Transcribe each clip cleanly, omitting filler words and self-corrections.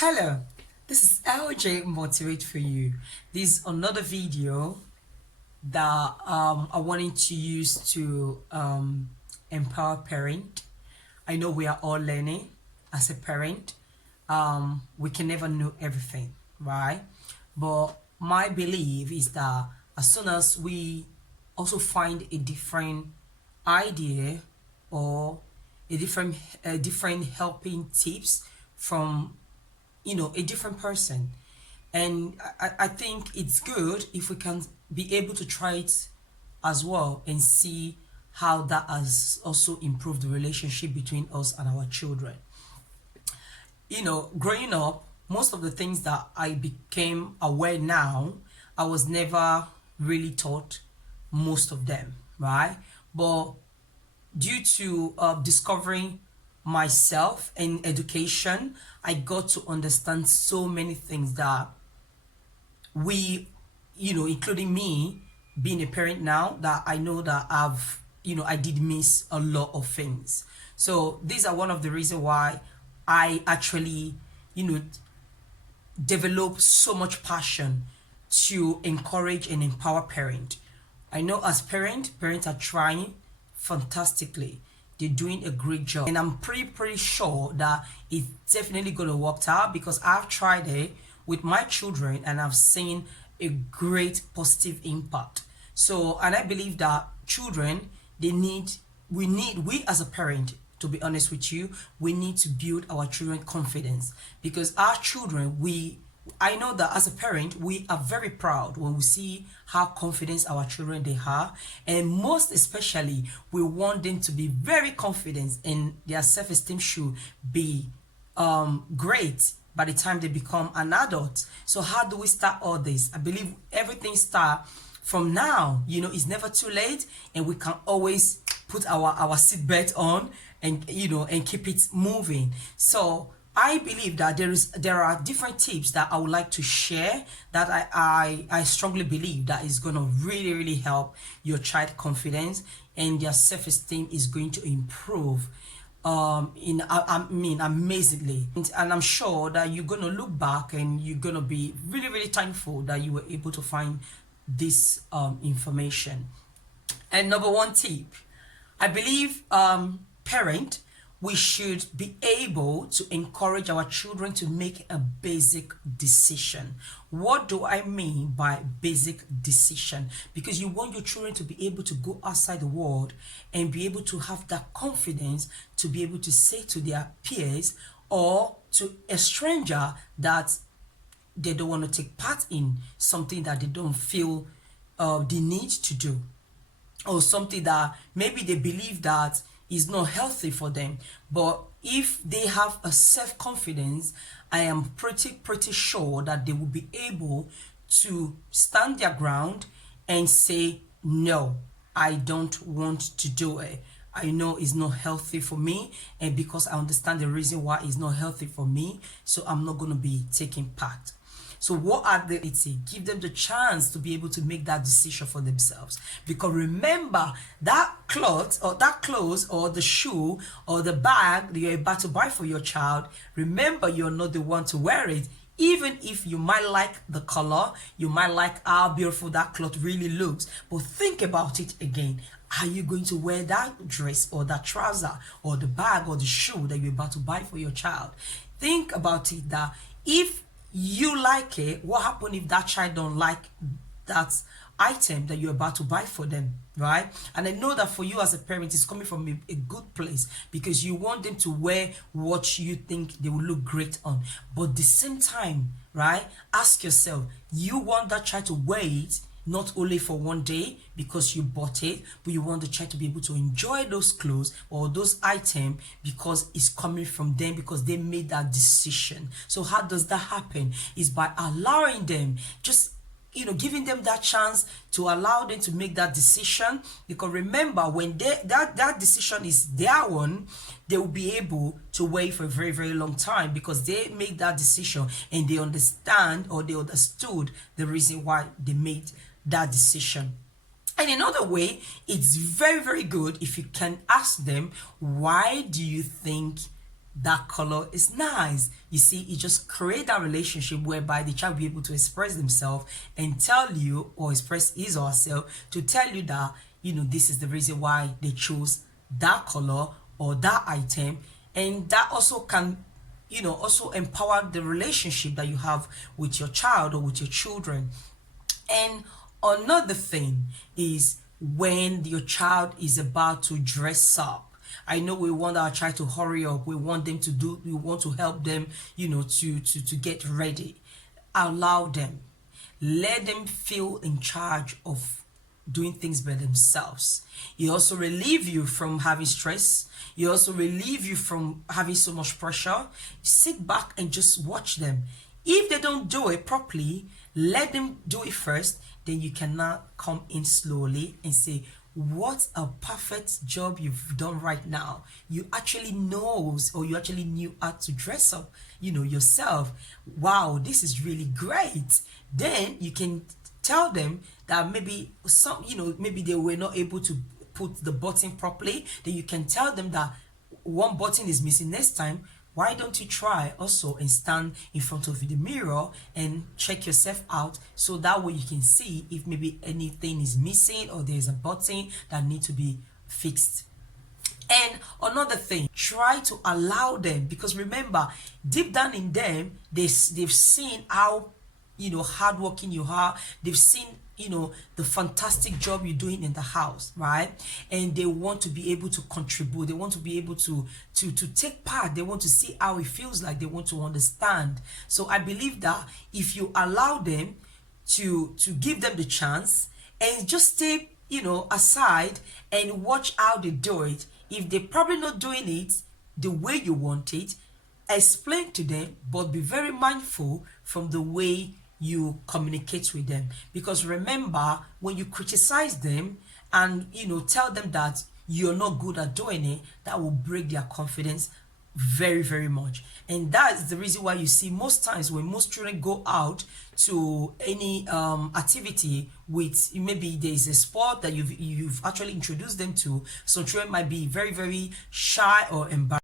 Hello, this is LJ Motivate for you. This is another video that I wanted to use to empower parent. I know we are all learning as a parent. We can never know everything, right? But my belief is that as soon as we also find a different idea or a different helping tips from a different person, and I think it's good if we can be able to try it as well and see how that has also improved the relationship between us and our children. Growing up, most of the things that I became aware now, I was never really taught most of them, right? But due to discovering myself in education, I got to understand so many things that we, including me being a parent now, that I know that I did miss a lot of things. So these are one of the reasons why I actually, you know, develop so much passion to encourage and empower parent. I know as parents are trying fantastically. They're doing a great job. And I'm pretty sure that it's definitely gonna work out because I've tried it with my children and I've seen a great positive impact. So, and I believe that children, we as a parent, to be honest with you, we need to build our children confidence because our children, I know that as a parent, we are very proud when we see how confident our children they are, and most especially, we want them to be very confident and their self-esteem should be great by the time they become an adult. So how do we start all this? I believe everything start from now. It's never too late, and we can always put our seatbelt on and keep it moving. So I believe that there are different tips that I would like to share that I strongly believe that is gonna really help your child confidence and their self-esteem is going to improve amazingly. And I'm sure that you're gonna look back and you're gonna be really thankful that you were able to find this information. And number one tip, I believe parent, we should be able to encourage our children to make a basic decision. What do I mean by basic decision? Because you want your children to be able to go outside the world and be able to have that confidence to be able to say to their peers or to a stranger that they don't want to take part in something that they don't feel the need to do, or something that maybe they believe that is not healthy for them. But if they have a self-confidence, I am pretty sure that they will be able to stand their ground and say, no, I don't want to do it. I know it's not healthy for me, and because I understand the reason why it's not healthy for me, so I'm not going to be taking part. So what are the give them the chance to be able to make that decision for themselves, because remember that clothes or the shoe or the bag that you're about to buy for your child, remember you're not the one to wear it. Even if you might like the color, you might like how beautiful that cloth really looks, but think about it again. Are you going to wear that dress or that trouser or the bag or the shoe that you're about to buy for your child? Think about it, that if you like it, what happens if that child don't like that item that you're about to buy for them, right? And I know that for you as a parent, it's coming from a good place because you want them to wear what you think they will look great on. But at the same time, right, ask yourself, you want that child to wear it not only for one day because you bought it, but you want the child to be able to enjoy those clothes or those items because it's coming from them, because they made that decision. So how does that happen? Is by allowing them, just giving them that chance to allow them to make that decision. Because remember, when that decision is their one, they will be able to wait for a very long time because they made that decision and they understand, or they understood the reason why they made that decision. And another way, it's very good if you can ask them, why do you think that color is nice. You see, it just create that relationship whereby the child will be able to express themselves and tell you, or express his or herself to tell you that, this is the reason why they chose that color or that item. And that also can, also empower the relationship that you have with your child or with your children. And another thing is when your child is about to dress up. I know we want our child to hurry up. We want them to do, we want to help them, to get ready. Allow them. Let them feel in charge of doing things by themselves. It also relieve you from having stress. It also relieve you from having so much pressure. Sit back and just watch them. If they don't do it properly, let them do it first. Then you cannot come in slowly and say, what a perfect job you've done right now. You actually knows, or you actually knew how to dress up, yourself. Wow, this is really great. Then you can tell them that maybe maybe they were not able to put the button properly. Then you can tell them that one button is missing. Next time, why don't you try also and stand in front of the mirror and check yourself out, so that way you can see if maybe anything is missing or there's a button that needs to be fixed. And another thing, try to allow them, because remember, deep down in them, they've seen how hardworking you are. They've seen the fantastic job you're doing in the house, right? And they want to be able to contribute. They want to be able to take part. They want to see how it feels like. They want to understand. So I believe that if you allow them to give them the chance and just stay aside and watch how they do it. If they're probably not doing it the way you want it, explain to them, but be very mindful from the way you communicate with them. Because remember, when you criticize them and tell them that you're not good at doing it, that will break their confidence very, very much. And that's the reason why you see most times when most children go out to any activity, with maybe there's a sport that you've actually introduced them to, some children might be very, very shy or embarrassed.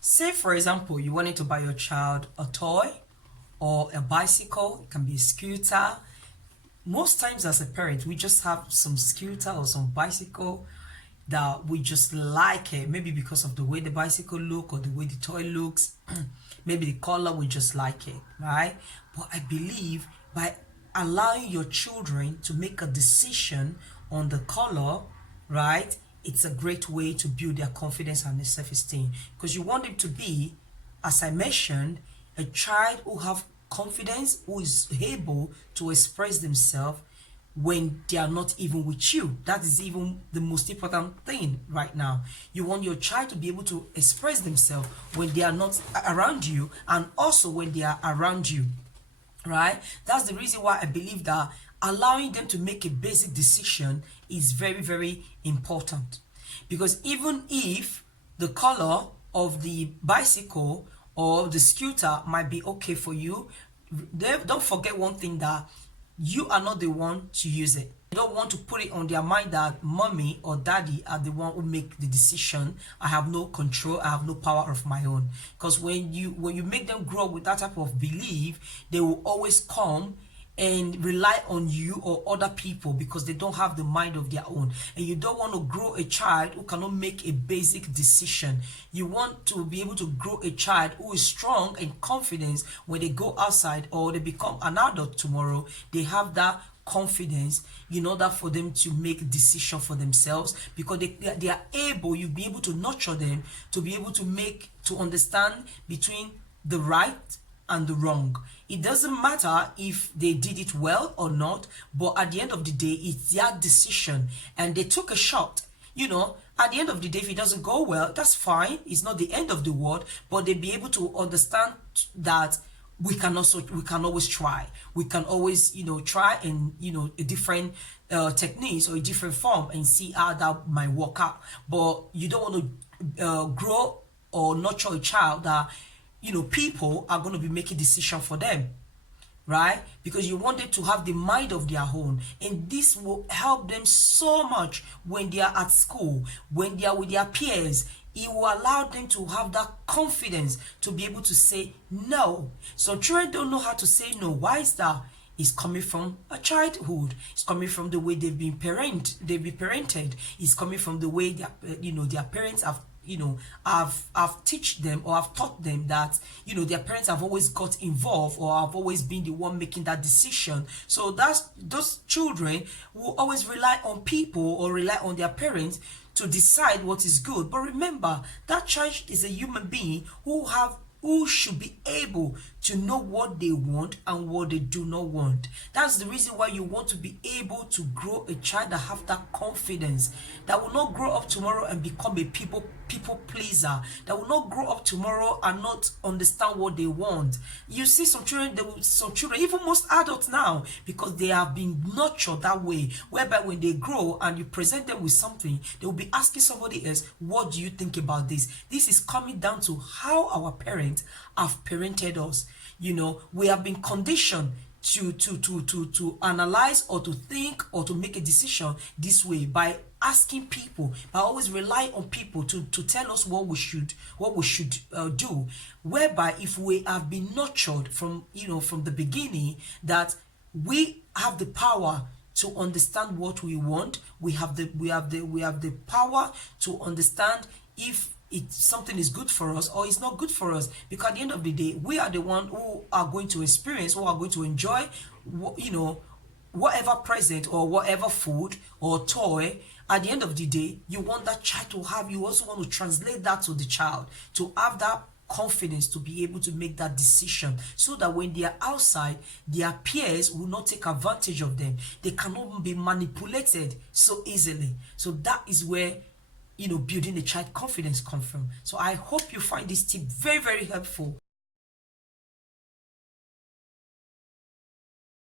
Say for example, you wanted to buy your child a toy or a bicycle. It can be a scooter. Most times as a parent, we just have some scooter or some bicycle that we just like it, maybe because of the way the bicycle look or the way the toy looks. Maybe the color, we just like it, right? But I believe by allowing your children to make a decision on the color, right, it's a great way to build their confidence and their self-esteem, because you want them to be, as I mentioned, a child who have confidence, who is able to express themselves when they are not even with you. That is even the most important thing right now. You want your child to be able to express themselves when they are not around you, and also when they are around you, right? That's the reason why I believe that allowing them to make a basic decision is very, very important. Because even if the color of the bicycle or the scooter might be okay for you, don't forget one thing, that you are not the one to use it. You don't want to put it on their mind that mommy or daddy are the one who make the decision. I have no control, I have no power of my own. Because when you make them grow up with that type of belief, they will always come and rely on you or other people, because they don't have the mind of their own. And you don't want to grow a child who cannot make a basic decision. You want to be able to grow a child who is strong and confident when they go outside or they become an adult tomorrow. They have that confidence in order for them to make decision for themselves, because they are able, you'll be able to nurture them to be able to understand between the right and the wrong. It doesn't matter if they did it well or not, but at the end of the day, it's their decision and they took a shot. At the end of the day, if it doesn't go well, that's fine. It's not the end of the world, but they be able to understand that we can always try. We can always, try and, a different techniques or a different form and see how that might work out. But you don't want to grow or nurture a child that people are going to be making decisions for them, right? Because you want them to have the mind of their own, and this will help them so much when they are at school, when they are with their peers. it will allow them to have that confidence to be able to say no. So children don't know how to say no. Why is that? It's coming from a childhood. It's coming from the way they've been parented. It's coming from the way their parents have have teach them or have taught them that their parents have always got involved or have always been the one making that decision. So those children will always rely on people or rely on their parents to decide what is good. But remember, that child is a human being who should be able to know what they want and what they do not want. That's the reason why you want to be able to grow a child that have that confidence, that will not grow up tomorrow and become a people pleaser, that will not grow up tomorrow and not understand what they want. You see some children, even most adults now, because they have been nurtured that way, whereby when they grow and you present them with something, they will be asking somebody else, what do you think about this? This is coming down to how our parents have parented us. We have been conditioned to analyze or to think or to make a decision this way by asking people, by always rely on people to tell us what we should do, whereby if we have been nurtured from the beginning that we have the power to understand what we want, we have the power to understand if something is good for us or it's not good for us, because at the end of the day we are the one who are going to experience, who are going to enjoy whatever present or whatever food or toy. At the end of the day, you want that child to have, you also want to translate that to the child to have that confidence to be able to make that decision, so that when they are outside, their peers will not take advantage of them. They cannot be manipulated so easily. So that is where building a child confidence come from. So I hope you find this tip very, very helpful.